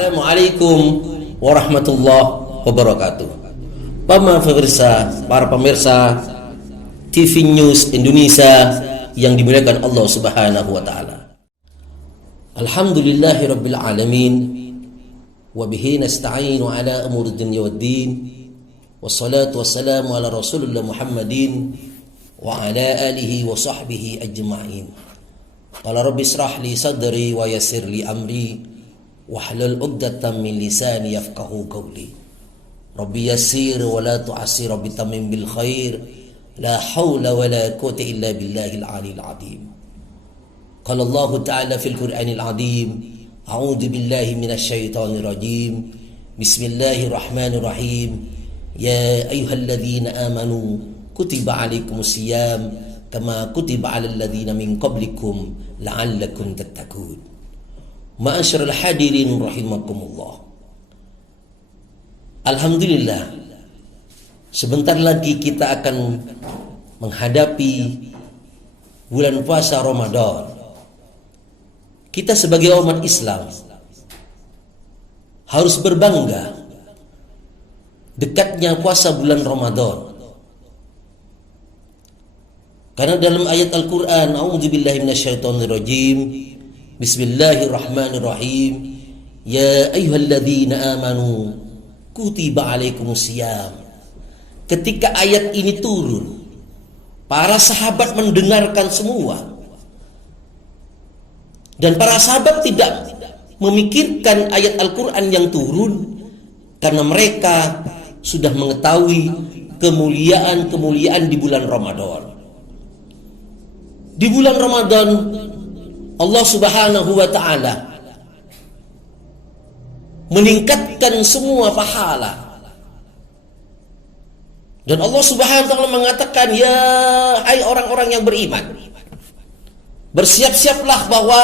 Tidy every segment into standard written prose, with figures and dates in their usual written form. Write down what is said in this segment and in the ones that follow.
Assalamualaikum warahmatullahi wabarakatuh. Para pemirsa TV News Indonesia yang dimuliakan Allah Subhanahu wa taala. Alhamdulillahirabbil alamin wa bihi nasta'inu ala umuri dunya waddin. Wassalatu wassalamu ala Rasulillah Muhammadin wa ala alihi wa sahbihi ajma'in. Qala rabbi israh li sadri wa yassir li amri wahlul 'uqdatam min lisani yafqahu qawli. Rabbi yassir wa la tu'assir, rabbi tamim bil khair, la haula wa la quwwata illa billahil aliyil azim. Qala Allah ta'ala fil Qur'anil azim, a'udzu billahi minasy syaithanir rajim. Bismillahirrahmanirrahim. Ya ayyuhalladzina amanu kutiba 'alaikumus syiyam kama kutiba 'alal ladzina min qablikum la'allakum tattaqun. Ma'asyiral hadirin rahimakumullah. Alhamdulillah, sebentar lagi kita akan menghadapi bulan puasa Ramadan. Kita sebagai umat Islam harus berbangga dekatnya puasa bulan Ramadan. Karena dalam ayat Al-Quran, a'udzubillahi minasyaitonir rajim, bismillahirrahmanirrahim, ya ayyuhalladzina amanu kutiba 'alaikumus syiyam. Ketika ayat ini turun, para sahabat mendengarkan semua, dan para sahabat tidak memikirkan ayat Al-Quran yang turun, karena mereka sudah mengetahui kemuliaan-kemuliaan di bulan Ramadan. Di bulan Ramadan Allah Subhanahu wa ta'ala meningkatkan semua pahala. Dan Allah Subhanahu wa ta'ala mengatakan, ya hai orang-orang yang beriman, bersiap-siaplah bahwa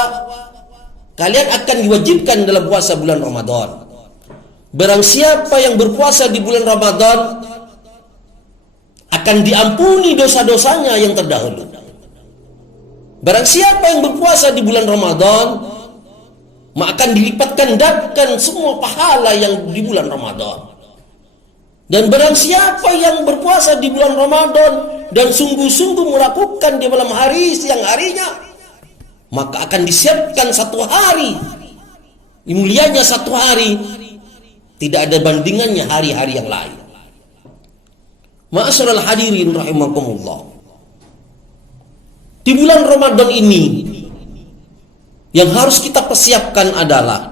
kalian akan diwajibkan dalam puasa bulan Ramadan. Barang siapa yang berpuasa di bulan Ramadan akan diampuni dosa-dosanya yang terdahulu. Barang siapa yang berpuasa di bulan Ramadan, maka akan dilipat gandakan semua pahala yang di bulan Ramadan. Dan barang siapa yang berpuasa di bulan Ramadan dan sungguh-sungguh melakukan di malam hari siang harinya, maka akan disiapkan satu hari, mulianya satu hari, tidak ada bandingannya hari-hari yang lain. Ma'asyiral hadirin rahimakumullah. Di bulan Ramadan ini yang harus kita persiapkan adalah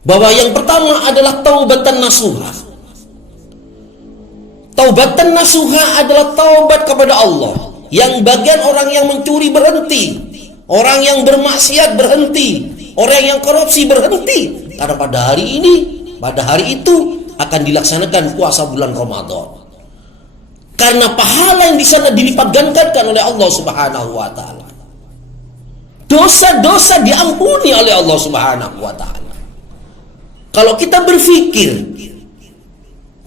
bahwa yang pertama adalah taubatan nasuha. Taubatan nasuha adalah taubat kepada Allah. Yang bagian orang yang mencuri berhenti, orang yang bermaksiat berhenti, orang yang korupsi berhenti. Karena pada hari ini, pada hari itu akan dilaksanakan puasa bulan Ramadan. Karena pahala yang di sana dilipat gandakan oleh Allah Subhanahu wa taala. Dosa-dosa diampuni oleh Allah Subhanahu wa taala. Kalau kita berpikir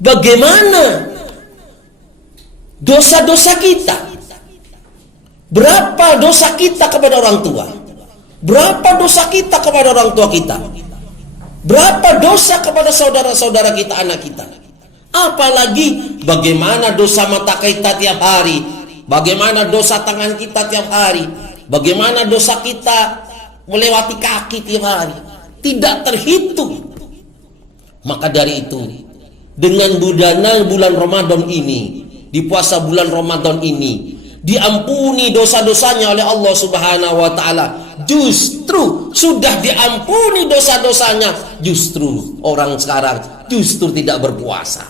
bagaimana dosa-dosa kita, berapa dosa kita kepada orang tua, berapa dosa kita kepada orang tua kita, berapa dosa kepada saudara-saudara kita, anak kita, apalagi bagaimana dosa mata kita tiap hari, bagaimana dosa tangan kita tiap hari, bagaimana dosa kita melewati kaki tiap hari, tidak terhitung. Maka dari itu, dengan bulan Ramadan ini, di puasa bulan Ramadan ini, diampuni dosa-dosanya oleh Allah Subhanahu wa taala. Justru sudah diampuni dosa-dosanya, justru orang sekarang justru tidak berpuasa.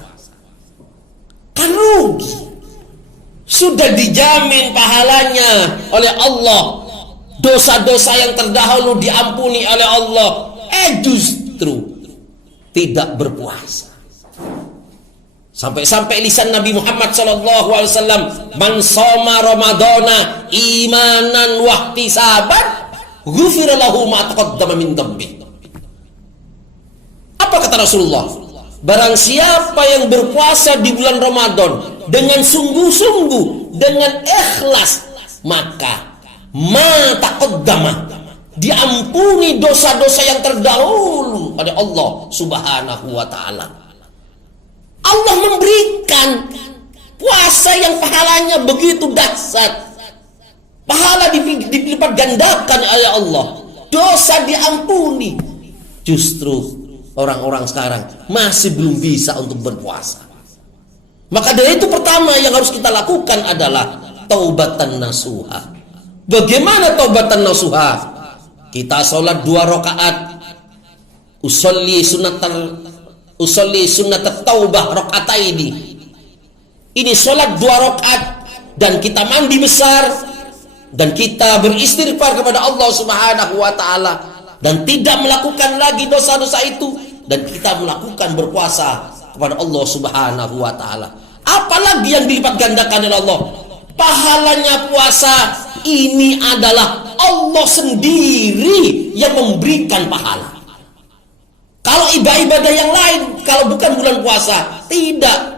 Kan rugi. Sudah dijamin pahalanya oleh Allah, dosa-dosa yang terdahulu diampuni oleh Allah, justru tidak berpuasa. Sampai-sampai lisan Nabi Muhammad SAW, man shoma ramadana imanan wahtisaban ghufira lahu ma taqaddama min dhanbi. Apa kata Rasulullah? Barang siapa yang berpuasa di bulan Ramadan dengan sungguh-sungguh, dengan ikhlas, maka ma taqaddama, diampuni dosa-dosa yang terdahulu oleh Allah Subhanahu wa taala. Allah memberikan puasa yang pahalanya begitu dahsyat. Pahala dilipat gandakan oleh Allah. Dosa diampuni. Justru orang-orang sekarang masih belum bisa untuk berpuasa. Maka dari itu pertama yang harus kita lakukan adalah taubatan nasuha. Bagaimana taubatan nasuha? Kita sholat 2 rakaat. Usolli sunnat taubah rakaataini. Ini sholat 2 rakaat dan kita mandi besar dan kita beristighfar kepada Allah Subhanahu wa taala dan tidak melakukan lagi dosa-dosa itu, dan kita melakukan berpuasa kepada Allah Subhanahu wa taala. Apalagi yang dilipat gandakan oleh Allah? Pahalanya puasa ini adalah Allah sendiri yang memberikan pahala. Kalau ibadah yang lain, kalau bukan bulan puasa, tidak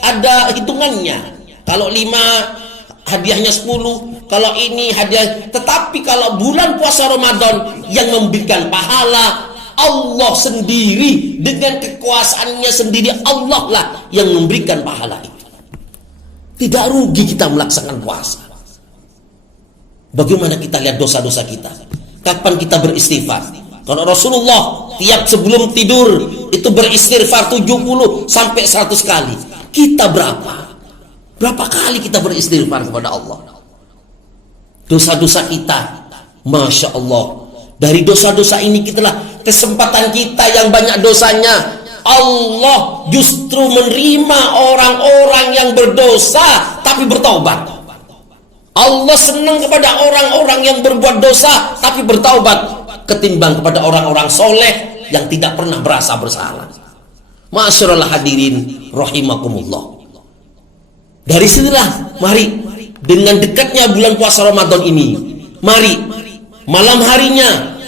ada hitungannya. Kalau 5 hadiahnya 10, kalau ini hadiah. Tetapi kalau bulan puasa Ramadan yang memberikan pahala, Allah sendiri dengan kekuasaannya sendiri, Allah lah yang memberikan pahala itu. Tidak rugi kita melaksanakan puasa. Bagaimana kita lihat dosa-dosa kita? Kapan kita beristighfar? Kalau Rasulullah tiap sebelum tidur itu beristighfar 70 sampai 100 kali. Kita berapa? Berapa kali kita beristighfar kepada Allah? Dosa-dosa kita, Masya Allah. Dari dosa-dosa ini kitalah kesempatan kita yang banyak dosanya. Allah justru menerima orang-orang yang berdosa tapi bertaubat. Allah senang kepada orang-orang yang berbuat dosa tapi bertaubat, ketimbang kepada orang-orang soleh yang tidak pernah merasa bersalah. Ma'asyiral hadirin rahimakumullah. Dari sinilah mari, dengan dekatnya bulan puasa Ramadan ini, mari malam harinya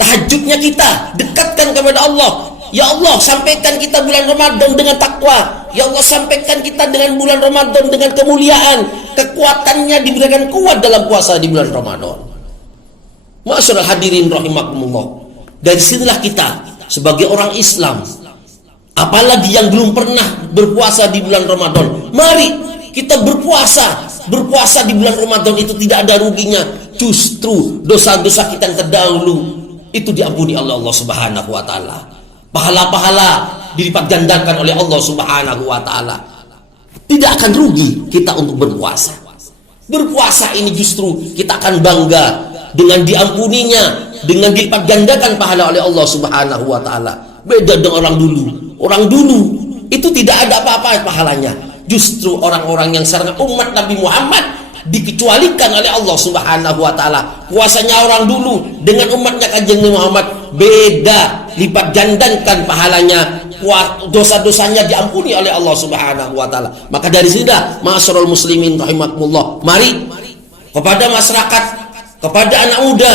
tahajudnya kita dekatkan kepada Allah. Ya Allah, sampaikan kita bulan Ramadan dengan takwa. Ya Allah, sampaikan kita dengan bulan Ramadan dengan kemuliaan. Kekuatannya diberikan kuat dalam puasa di bulan Ramadan. Ma'asyiral hadirin rahimakumullah. Dari sinilah kita sebagai orang Islam, apalagi yang belum pernah berpuasa di bulan Ramadan, mari kita berpuasa. Berpuasa di bulan Ramadan itu tidak ada ruginya. Justru dosa-dosa kita yang terdahulu itu diampuni oleh Allah Subhanahu wa taala. Pahala-pahala dilipat gandakan oleh Allah Subhanahu wa taala. Tidak akan rugi kita untuk berpuasa. Berpuasa ini justru kita akan bangga dengan diampuninya, dengan dilipat gandakan pahala oleh Allah Subhanahu wa taala. Beda dengan orang dulu. Orang dulu itu tidak ada apa-apa pahalanya. Justru orang-orang yang sekarang umat Nabi Muhammad dikecualikan oleh Allah Subhanahu wa taala. Puasanya orang dulu dengan umatnya Kanjeng Muhammad beda, lipat gandakan pahalanya, dosa-dosanya diampuni oleh Allah Subhanahu wa taala. Maka dari sinilah ma'asyiral muslimin rahimakumullah, mari kepada masyarakat, kepada anak muda,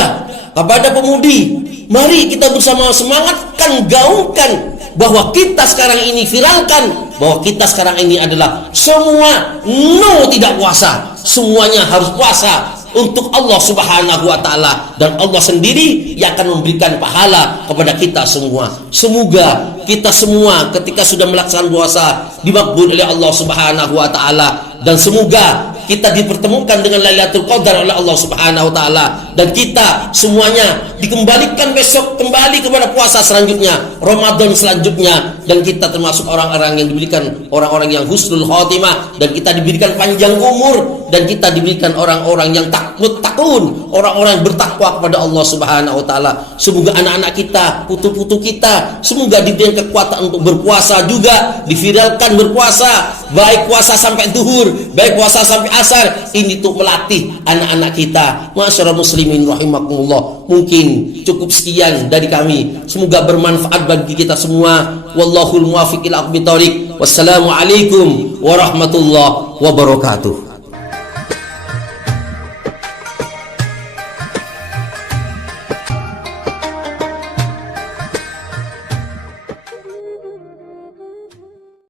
kepada pemudi, mari kita bersama semangatkan, gaungkan bahwa kita sekarang ini, viralkan bahwa kita sekarang ini adalah semua no tidak puasa, semuanya harus puasa untuk Allah Subhanahu wa taala, dan Allah sendiri yang akan memberikan pahala kepada kita semua. Semoga kita semua ketika sudah melaksanakan puasa dimakbul oleh Allah Subhanahu wa taala, dan semoga kita dipertemukan dengan Lailatul Qadar oleh Allah Subhanahu wa taala, dan kita semuanya dikembalikan besok kembali kepada puasa selanjutnya, Ramadan selanjutnya, dan kita termasuk orang-orang yang diberikan orang-orang yang husnul khotimah, dan kita diberikan panjang umur, dan kita diberikan orang-orang yang takun, orang-orang yang bertakwa kepada Allah Subhanahu wa taala. Semoga anak-anak kita, putu-putu kita, semoga diberikan kekuatan untuk berpuasa juga, diviralkan berpuasa, baik puasa sampai zuhur, baik puasa sampai asar. Ini untuk melatih anak-anak kita. Ma'asyiral muslimin rahimakumullah. Mungkin cukup sekian dari kami. Semoga bermanfaat bagi kita semua. Wallahul muwaffiq ila aqwamit thoriq. Wassalamualaikum warahmatullahi wabarakatuh.